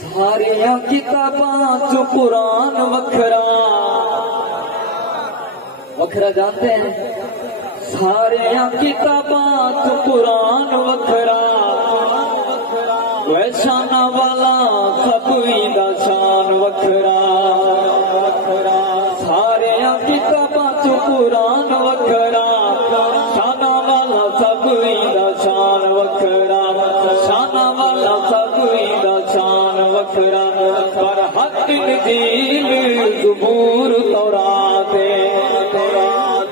सारिया किताबां चो कुरान वखरा वखरा जानते हैं। सारिया किताबां चो कुरान वखरा वैशाना वाला सबई दा शान वखरा। सारिया किताबां चो कुरान वखरा शाना वाला सबई दा शान वखरा। शाना वाला सबई दा शान वखरा। पर हक इंजील ज़बूर तौरात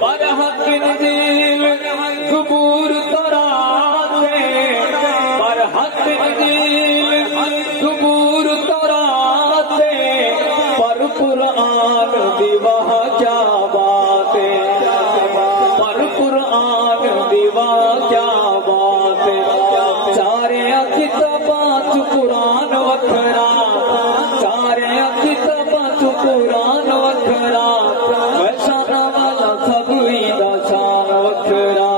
पर हक इंजील ज़बूर तौरात पर हक इंजील ज़बूर तौरात पर कुरान दी वाह क्या बात पर कुरान दी वाह क्या बात। चारे किताबां चो कुरान वखरा चारे किताबां चो कुरान वखरा शाना वाला सबई दा शान वखरा।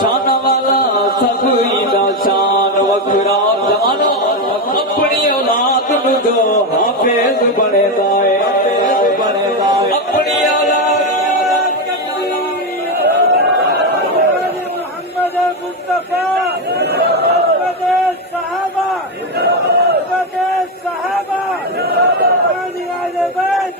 शाना वाला सबई दा शान वखरा। जानो अपनी औलाद नू जो हाफिज बनेदा है अपनी औलाद मोहम्मद मुस्तफा सहाबा सहाबा आने वाले बैत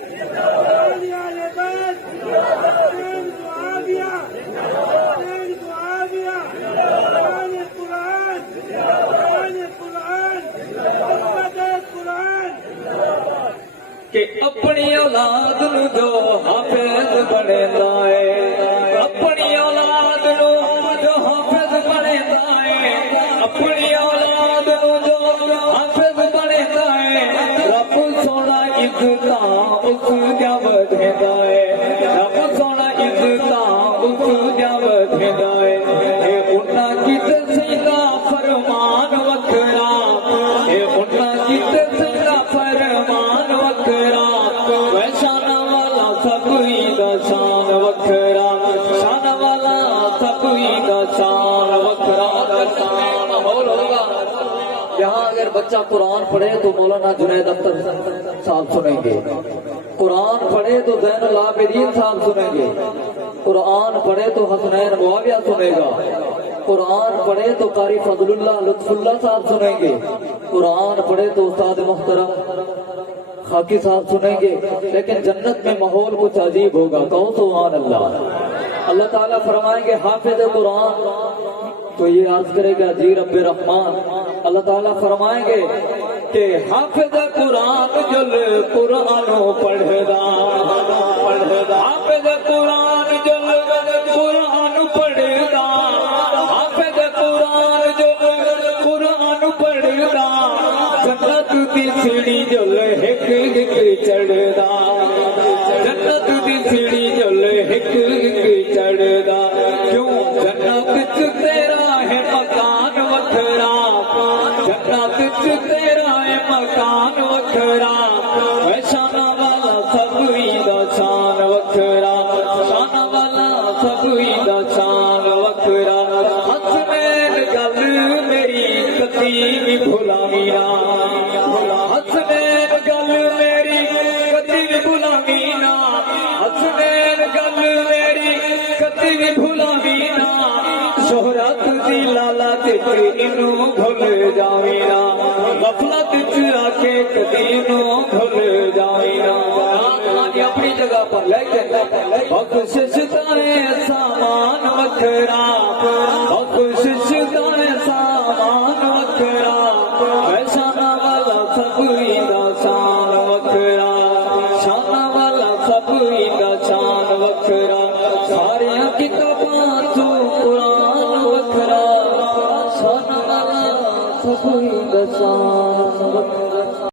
कि अपनी औलाद नू जो हाफिज बनेदा है अपनी औलाद नू जो हाफिज बनेदा है अपनी औलाद नू जो हाफिज बनेदा है रब सोना इज्जतां उस दा वधेदा है। रब सोना इज्जतां उस दा वधेदा है। ए उन्ना किते सैदा फरमान वखरा ए उन्ना किते सैदा फरमान वखरा शाना वाला सबई दा शान वखरा। शाना वाला सबई दा शान वखरा। माहौल होगा यहाँ अगर बच्चा कुरान पढ़े तो मौलाना जुनैद अख्तर साहब सुनेंगे। कुरान पढ़े तो ज़ैनुल आबिदीन साहब सुनेंगे। कुरान पढ़े तो हसनैन मुआविया सुनेगा। कुरान पढ़े तो कारी फजलुल्लाह लुत्फुल्लाह साहब सुनेंगे। कुरान पढ़े तो उस्ताद मुहतरम खाकी साहब सुनेंगे। लेकिन जन्नत में माहौल कुछ अजीब होगा। कहो सुभान अल्लाह। अल्लाह ताला फरमाएंगे हाफिज कुरान तो ये अर्ज करेगा जी रब्बे रहमान। अल्लाह ताला फरमाएंगे कि हाफिज कुरान जल कुरानो पढ़दा हाफिज कुरान जल कुरान पढ़दा हाफिज कुरान जल कुरान पढ़दा जन्नत दी सीढ़ी जल हिक हिक चढ़दा जन्नत दी सीढ़ी जल हिक हिक चढ़दा। क्यों जन्नत च तेरा है मकान वखरा जन्नत च तेरा है मकान वखरा। शाना वाला सबई दा शान वखरा शाना वाला सबई दा शान वखरा। हसनैन गल मेरी कदी भी भुलावी ना हसनैन गल मेरी कदी भी भुलावी ना हसनैन गल मेरी कदी भी भुलावी ना। शोहरत दी लालच च इनू भुल जावी ना गफलत च आके कदी इनू भुल जावी ना। अपनी जगह पर लेके बख्शिश दाए सामान वखरा बख्शिश दाए सामान वखरा। शाना वाला सबई दा शान वखरा शाना वाला सबई दा शान वखरा। सारिया किताबां चो कुरान वखरा शाना वाला सबई दा शान वखरा।